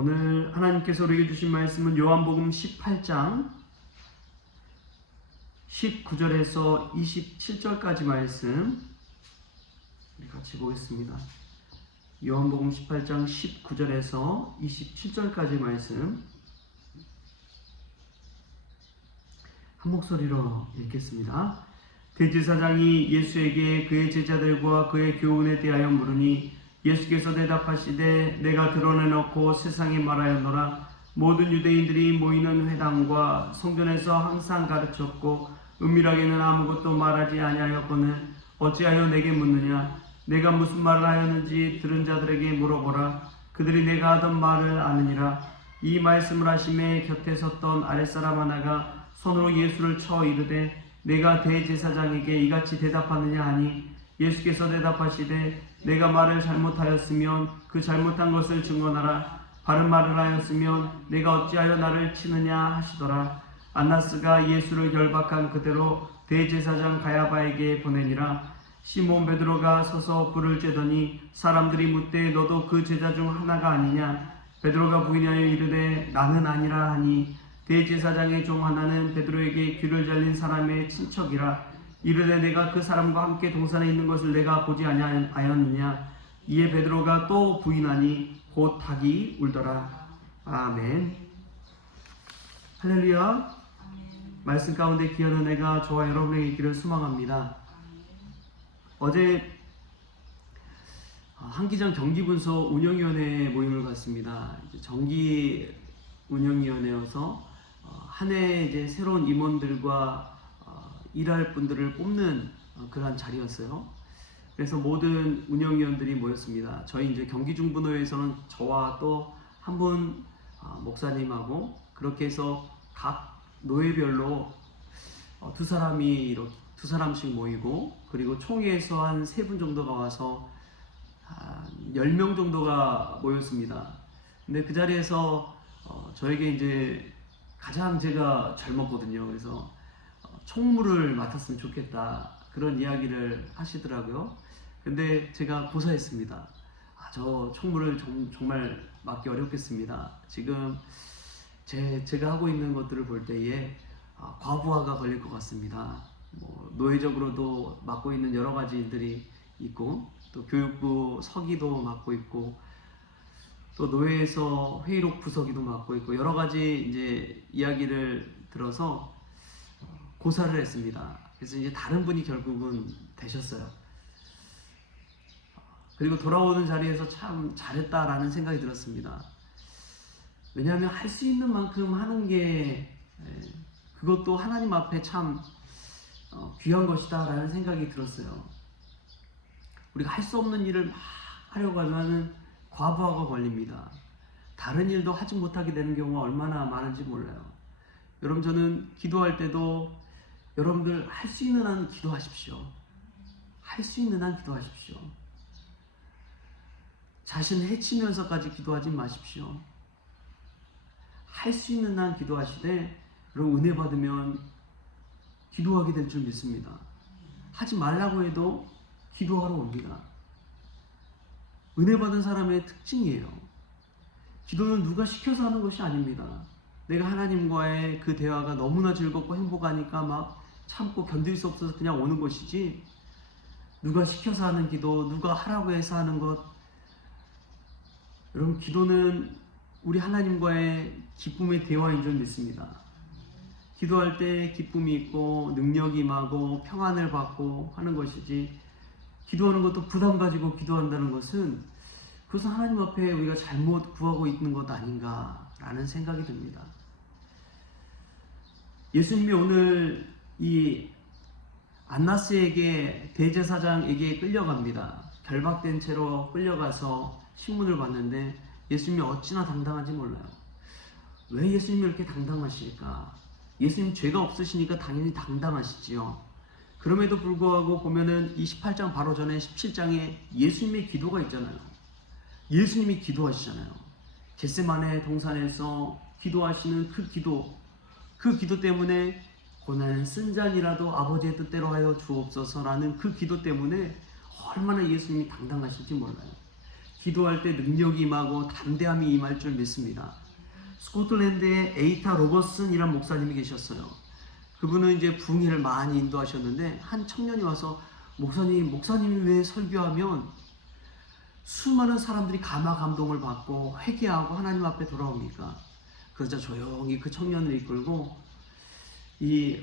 오늘 하나님께서 우리에게 주신 말씀은 요한복음 18장 19절에서 27절까지 말씀 우리 같이 보겠습니다. 요한복음 18장 19절에서 27절까지 말씀 한 목소리로 읽겠습니다. 대제사장이 예수에게 그의 제자들과 그의 교훈에 대하여 물으니 예수께서 대답하시되 내가 드러내놓고 세상에 말하였노라. 모든 유대인들이 모이는 회당과 성전에서 항상 가르쳤고 은밀하게는 아무것도 말하지 아니하였거늘 어찌하여 내게 묻느냐. 내가 무슨 말을 하였는지 들은 자들에게 물어보라. 그들이 내가 하던 말을 아느니라. 이 말씀을 하심에 곁에 섰던 아랫사람 하나가 손으로 예수를 쳐 이르되 내가 대제사장에게 이같이 대답하느냐 하니 예수께서 대답하시되 내가 말을 잘못하였으면 그 잘못한 것을 증언하라. 바른 말을 하였으면 내가 어찌하여 나를 치느냐 하시더라. 안나스가 예수를 결박한 그대로 대제사장 가야바에게 보내니라. 시몬 베드로가 서서 불을 쬐더니 사람들이 묻되 너도 그 제자 중 하나가 아니냐. 베드로가 부인하여 이르되 나는 아니라 하니 대제사장의 종 하나는 베드로에게 귀를 잘린 사람의 친척이라. 이르되 내가 그 사람과 함께 동산에 있는 것을 내가 보지 아니하였느냐. 이에 베드로가 또 부인하니 곧 닭이 울더라. 아멘. 할렐루야. 말씀 가운데 귀한 은혜가 저와 여러분에게 있기를 소망합니다. 어제 한기장 정기분서 운영위원회 모임을 갖습니다. 정기 운영위원회여서 한 해 이제 새로운 임원들과 일할 분들을 뽑는 그러한 자리였어요. 그래서 모든 운영위원들이 모였습니다. 저희 이제 경기중부노회에서는 저와 또 한 분 목사님하고 그렇게 해서 각 노회별로 두 사람씩 모이고 그리고 총회에서 한 3분 정도가 와서 한 10명 정도가 모였습니다. 근데 그 자리에서 저에게 이제 가장 제가 잘 먹거든요. 그래서 총무를 맡았으면 좋겠다 그런 이야기를 하시더라고요. 근데 제가 고사했습니다. 저 총무를 정말 맡기 어렵겠습니다. 지금 제가 하고 있는 것들을 볼 때에 과부하가 걸릴 것 같습니다. 노예적으로도 맡고 있는 여러 가지 일들이 있고 또 교육부 서기도 맡고 있고 또 노예에서 회의록 부서기도 맡고 있고 여러 가지 이제 이야기를 들어서 고사를 했습니다. 그래서 이제 다른 분이 결국은 되셨어요. 그리고 돌아오는 자리에서 참 잘했다라는 생각이 들었습니다. 왜냐하면 할 수 있는 만큼 하는 게 그것도 하나님 앞에 참 귀한 것이다 라는 생각이 들었어요. 우리가 할 수 없는 일을 막 하려고 하면 과부하가 걸립니다. 다른 일도 하지 못하게 되는 경우가 얼마나 많은지 몰라요. 여러분, 저는 기도할 때도 여러분들 할 수 있는 한 기도하십시오. 할 수 있는 한 기도하십시오. 자신 해치면서까지 기도하지 마십시오. 할 수 있는 한 기도하시되 여러분 은혜 받으면 기도하게 될 줄 믿습니다. 하지 말라고 해도 기도하러 옵니다. 은혜 받은 사람의 특징이에요. 기도는 누가 시켜서 하는 것이 아닙니다. 내가 하나님과의 그 대화가 너무나 즐겁고 행복하니까 막 참고 견딜 수 없어서 그냥 오는 것이지, 누가 시켜서 하는 기도, 누가 하라고 해서 하는 것, 여러분 기도는 우리 하나님과의 기쁨의 대화인 줄 믿습니다. 기도할 때 기쁨이 있고 능력이 임하고 평안을 받고 하는 것이지, 기도하는 것도 부담 가지고 기도한다는 것은 그것은 하나님 앞에 우리가 잘못 구하고 있는 것 아닌가라는 생각이 듭니다. 예수님이 오늘 이 안나스에게, 대제사장에게 끌려갑니다. 결박된 채로 끌려가서 신문을 봤는데 예수님이 어찌나 당당한지 몰라요. 왜 예수님이 이렇게 당당하실까? 예수님 죄가 없으시니까 당연히 당당하시지요. 그럼에도 불구하고 보면은 28장 바로 전에 17장에 예수님의 기도가 있잖아요. 예수님이 기도하시잖아요. 겟세마네 동산에서 기도하시는 그 기도 때문에 고난은 쓴 잔이라도 아버지의 뜻대로 하여 주옵소서라는 그 기도 때문에 얼마나 예수님이 당당하실지 몰라요. 기도할 때 능력이 임하고 담대함이 임할 줄 믿습니다. 스코틀랜드에 에이타 로버슨이란 목사님이 계셨어요. 그분은 이제 부흥회를 많이 인도하셨는데 한 청년이 와서 목사님이 왜 설교하면 수많은 사람들이 감화 감동을 받고 회개하고 하나님 앞에 돌아옵니까? 그러자 조용히 그 청년을 이끌고 이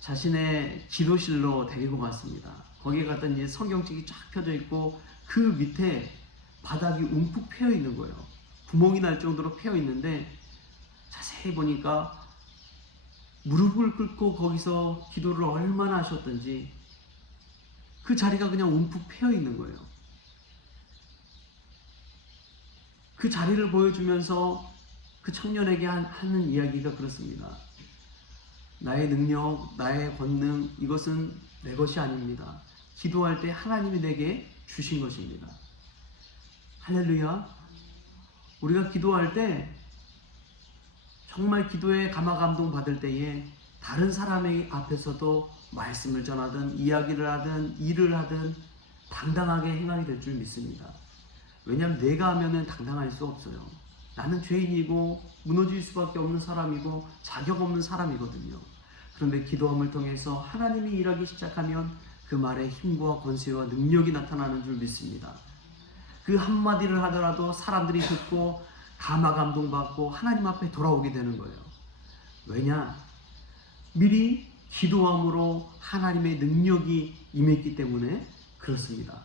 자신의 기도실로 데리고 갔습니다. 거기에 갔더니 이제 성경책이 쫙 펴져 있고 그 밑에 바닥이 움푹 패여 있는 거예요. 구멍이 날 정도로 패여 있는데 자세히 보니까 무릎을 꿇고 거기서 기도를 얼마나 하셨던지 그 자리가 그냥 움푹 패여 있는 거예요. 그 자리를 보여주면서 그 청년에게 하는 이야기가 그렇습니다. 나의 능력, 나의 권능, 이것은 내 것이 아닙니다. 기도할 때 하나님이 내게 주신 것입니다. 할렐루야. 우리가 기도할 때 정말 기도에 감화 감동 받을 때에 다른 사람의 앞에서도 말씀을 전하든 이야기를 하든 일을 하든 당당하게 행하게 될 줄 믿습니다. 왜냐하면 내가 하면은 당당할 수 없어요. 나는 죄인이고 무너질 수밖에 없는 사람이고 자격 없는 사람이거든요. 그런데 기도함을 통해서 하나님이 일하기 시작하면 그 말에 힘과 권세와 능력이 나타나는 줄 믿습니다. 그 한마디를 하더라도 사람들이 듣고 감화 감동받고 하나님 앞에 돌아오게 되는 거예요. 왜냐? 미리 기도함으로 하나님의 능력이 임했기 때문에 그렇습니다.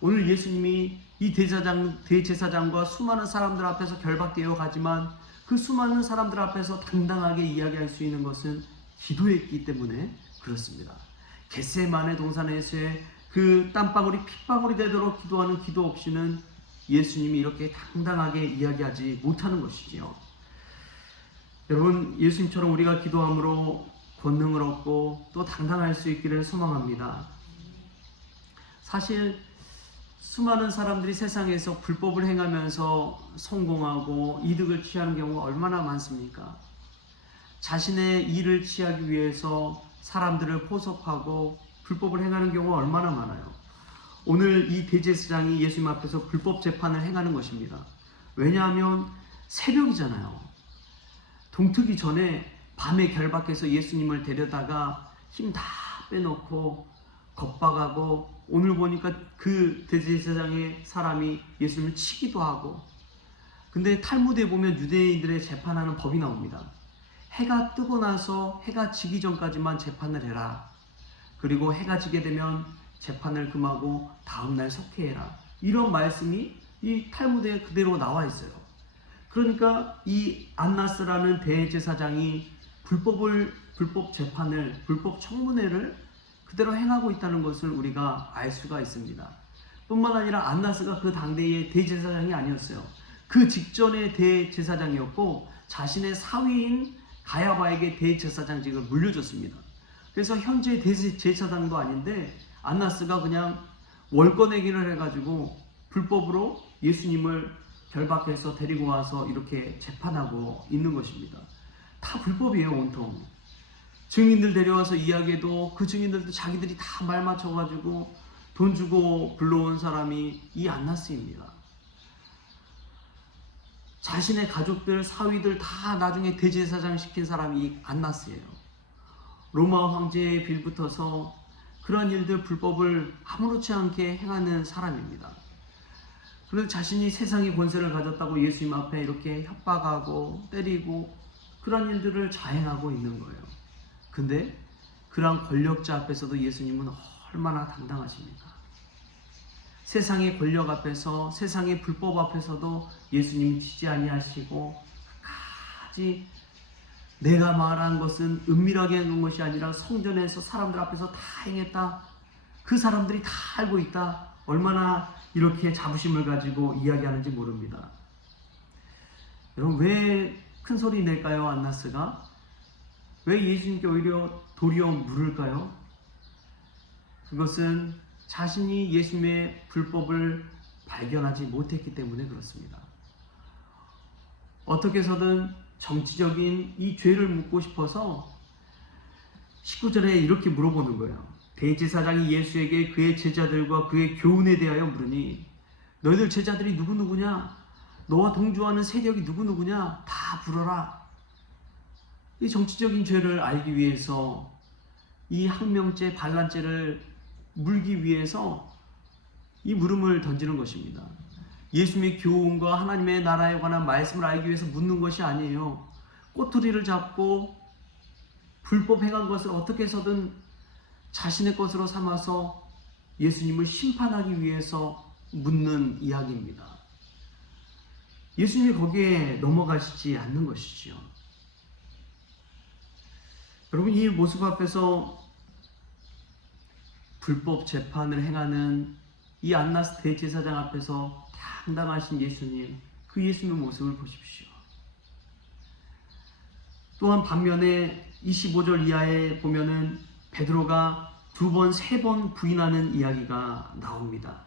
오늘 예수님이 이 대제사장과 수많은 사람들 앞에서 결박되어 가지만 그 수많은 사람들 앞에서 당당하게 이야기할 수 있는 것은 기도했기 때문에 그렇습니다. 겟세마네 동산에서의 그 땀방울이 핏방울이 되도록 기도하는 기도 없이는 예수님이 이렇게 당당하게 이야기하지 못하는 것이지요. 여러분, 예수님처럼 우리가 기도함으로 권능을 얻고 또 당당할 수 있기를 소망합니다. 사실 수많은 사람들이 세상에서 불법을 행하면서 성공하고 이득을 취하는 경우가 얼마나 많습니까? 자신의 이익을 취하기 위해서 사람들을 포섭하고 불법을 행하는 경우가 얼마나 많아요. 오늘 이 대제사장이 예수님 앞에서 불법 재판을 행하는 것입니다. 왜냐하면 새벽이잖아요. 동트기 전에 밤에 결박해서 예수님을 데려다가 힘 다 빼놓고 겁박하고 오늘 보니까 그 대제사장의 사람이 예수님을 치기도 하고, 근데 탈무드에 보면 유대인들의 재판하는 법이 나옵니다. 해가 뜨고 나서 해가 지기 전까지만 재판을 해라. 그리고 해가 지게 되면 재판을 금하고 다음날 석회해라. 이런 말씀이 이 탈무드에 그대로 나와 있어요. 그러니까 이 안나스라는 대제사장이 불법 재판을, 불법 청문회를 그대로 행하고 있다는 것을 우리가 알 수가 있습니다. 뿐만 아니라 안나스가 그 당대의 대제사장이 아니었어요. 그 직전의 대제사장이었고 자신의 사위인 가야바에게 대제사장직을 물려줬습니다. 그래서 현재 대제사장도 아닌데 안나스가 그냥 월권내기를 해가지고 불법으로 예수님을 결박해서 데리고 와서 이렇게 재판하고 있는 것입니다. 다 불법이에요. 온통 증인들 데려와서 이야기해도 그 증인들도 자기들이 다 말 맞춰가지고 돈 주고 불러온 사람이 이 안나스입니다. 자신의 가족들, 사위들 다 나중에 대제사장 시킨 사람이 이 안나스예요. 로마 황제에 빌붙어서 그런 일들, 불법을 아무렇지 않게 행하는 사람입니다. 그래서 자신이 세상의 권세를 가졌다고 예수님 앞에 이렇게 협박하고 때리고 그런 일들을 자행하고 있는 거예요. 근데 그런 권력자 앞에서도 예수님은 얼마나 당당하십니까? 세상의 권력 앞에서, 세상의 불법 앞에서도 예수님이 쥐지 아니하시고 끝까지 내가 말한 것은 은밀하게 하는 것이 아니라 성전에서 사람들 앞에서 다 행했다. 그 사람들이 다 알고 있다. 얼마나 이렇게 자부심을 가지고 이야기하는지 모릅니다. 여러분, 왜 큰 소리 낼까요? 안나스가 왜 예수님께 오히려 도리어 물을까요? 그것은 자신이 예수님의 불법을 발견하지 못했기 때문에 그렇습니다. 어떻게 해서든 정치적인 이 죄를 묻고 싶어서 19절에 이렇게 물어보는 거예요. 대제사장이 예수에게 그의 제자들과 그의 교훈에 대하여 물으니 너희들 제자들이 누구누구냐? 너와 동조하는 세력이 누구누구냐? 다 불어라. 이 정치적인 죄를 알기 위해서, 이 항명죄, 반란죄를 물기 위해서 이 물음을 던지는 것입니다. 예수님의 교훈과 하나님의 나라에 관한 말씀을 알기 위해서 묻는 것이 아니에요. 꼬투리를 잡고 불법 행한 것을 어떻게 해서든 자신의 것으로 삼아서 예수님을 심판하기 위해서 묻는 이야기입니다. 예수님이 거기에 넘어가시지 않는 것이지요. 여러분, 이 모습 앞에서 불법 재판을 행하는 이 안나스 대제사장 앞에서 당당하신 예수님, 그 예수님의 모습을 보십시오. 또한 반면에 25절 이하에 보면은 베드로가 2번, 3번 부인하는 이야기가 나옵니다.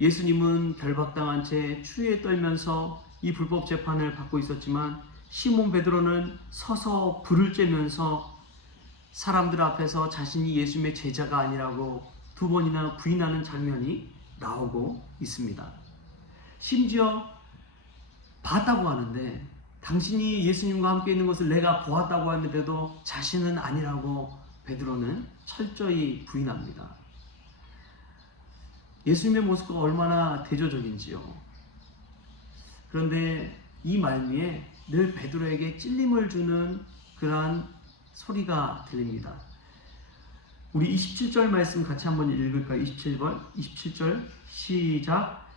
예수님은 결박당한 채 추위에 떨면서 이 불법 재판을 받고 있었지만 시몬 베드로는 서서 불을 쬐면서 사람들 앞에서 자신이 예수님의 제자가 아니라고 2번이나 부인하는 장면이 나오고 있습니다. 심지어 봤다고 하는데, 당신이 예수님과 함께 있는 것을 내가 보았다고 하는데도 자신은 아니라고 베드로는 철저히 부인합니다. 예수님의 모습과 얼마나 대조적인지요. 그런데 이 말미에 늘 베드로에게 찔림을 주는 그러한 소리가 들립니다. 우리 27절 말씀 같이 한번 읽을까요? 27절 시작.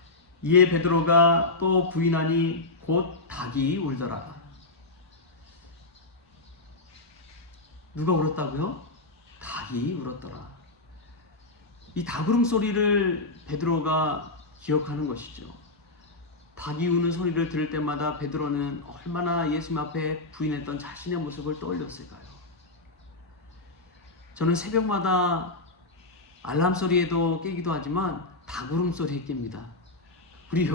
이에 베드로가 또 부인하니 곧 닭이 울더라. 누가 울었다고요? 닭이 울었더라. 이 닭 울음소리를 베드로가 기억하는 것이죠. 닭이 우는 소리를 들을 때마다 베드로는 얼마나 예수님 앞에 부인했던 자신의 모습을 떠올렸을까요? 저는 새벽마다 알람 소리에도 깨기도 하지만 닭 울음소리에 깹니다. 우리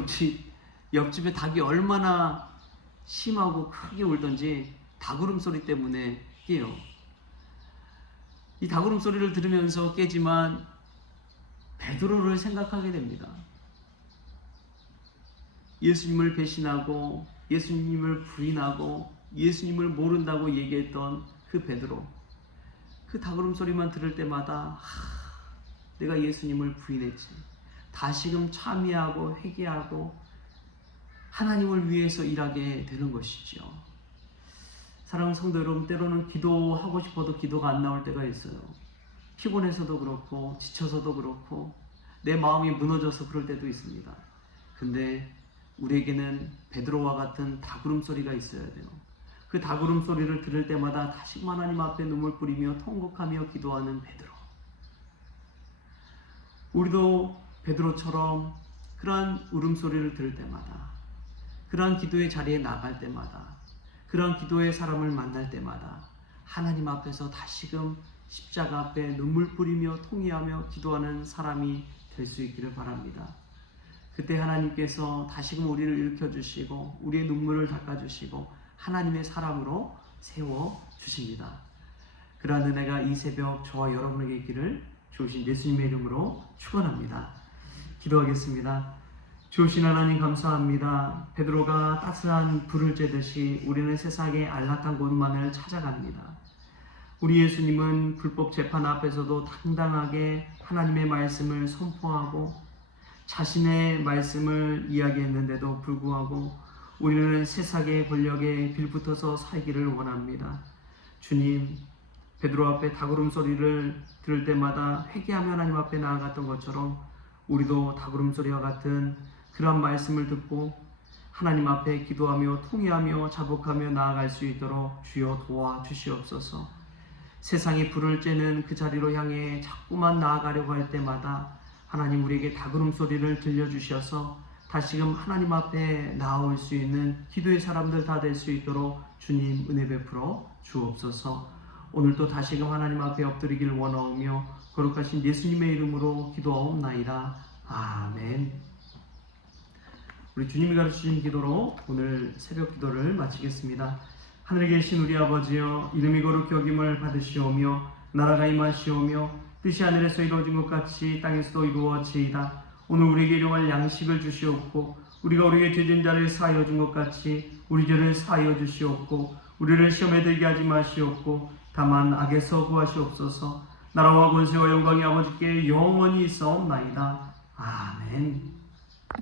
옆집에 닭이 얼마나 심하고 크게 울던지 닭 울음소리 때문에 깨요. 이 닭 울음소리를 들으면서 깨지만 베드로를 생각하게 됩니다. 예수님을 배신하고 예수님을 부인하고 예수님을 모른다고 얘기했던 그 베드로, 그 닭 울음소리만 들을 때마다 내가 예수님을 부인했지, 다시금 참회하고 회개하고 하나님을 위해서 일하게 되는 것이죠. 사랑하는 성도 여러분, 때로는 기도하고 싶어도 기도가 안 나올 때가 있어요. 피곤해서도 그렇고 지쳐서도 그렇고 내 마음이 무너져서 그럴 때도 있습니다. 근데 우리에게는 베드로와 같은 닭 울음소리가 있어야 돼요. 그 닭 울음소리를 들을 때마다 다시금 하나님 앞에 눈물 뿌리며 통곡하며 기도하는 베드로. 우리도 베드로처럼 그러한 울음소리를 들을 때마다, 그러한 기도의 자리에 나갈 때마다, 그러한 기도의 사람을 만날 때마다 하나님 앞에서 다시금 십자가 앞에 눈물 뿌리며 통회하며 기도하는 사람이 될 수 있기를 바랍니다. 그때 하나님께서 다시금 우리를 일으켜주시고 우리의 눈물을 닦아주시고 하나님의 사람으로 세워주십니다. 그러한 은혜가 이 새벽 저와 여러분에게 있기를 주신 예수님의 이름으로 축원합니다. 기도하겠습니다. 주신 하나님 감사합니다. 베드로가 따스한 불을 쬐듯이 우리는 세상의 안락한 곳만을 찾아갑니다. 우리 예수님은 불법 재판 앞에서도 당당하게 하나님의 말씀을 선포하고 자신의 말씀을 이야기했는데도 불구하고 우리는 세상의 권력에 빌붙어서 살기를 원합니다. 주님, 베드로 앞에 닭 울음소리를 들을 때마다 회개하며 하나님 앞에 나아갔던 것처럼 우리도 닭 울음소리와 같은 그런 말씀을 듣고 하나님 앞에 기도하며 통회하며 자복하며 나아갈 수 있도록 주여 도와주시옵소서. 세상이 불을 쬐는 그 자리로 향해 자꾸만 나아가려고 할 때마다 하나님 우리에게 닭 울음소리를 들려주셔서 다시금 하나님 앞에 나올 수 있는 기도의 사람들 다 될 수 있도록 주님 은혜 베풀어 주옵소서. 오늘도 다시금 하나님 앞에 엎드리길 원하오며 거룩하신 예수님의 이름으로 기도하옵나이다. 아멘. 우리 주님이 가르치신 기도로 오늘 새벽 기도를 마치겠습니다. 하늘에 계신 우리 아버지여, 이름이 거룩히 여김을 받으시오며 나라가 임하시오며 뜻이 하늘에서 이루어진 것 같이 땅에서도 이루어지이다. 오늘 우리에게 일용할 양식을 주시옵고 우리가 우리에게 죄진 자를 사하여 준 것 같이 우리 죄를 사하여 주시옵고 우리를 시험에 들게 하지 마시옵고 다만 악에서 구하시옵소서. 나라와 권세와 영광이 아버지께 영원히 있사옵나이다. 아멘.